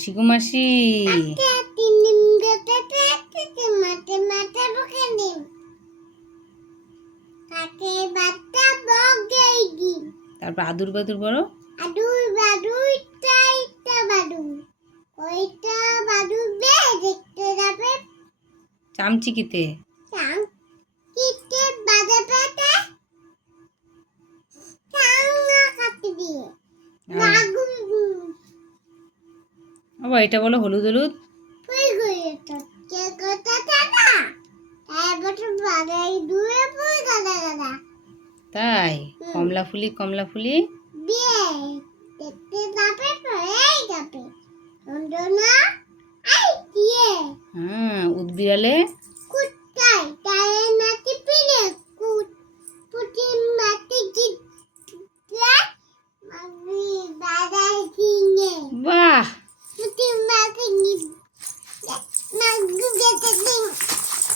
মাসি গো মাসি, তারপর আদুর বাদুর বড় চামচিকিতে বাবা, এটা বলো হলুদ হলুদ। তাই কমলা ফুলি কমলা ফুলি। হ্যাঁ, উদবিড়ালে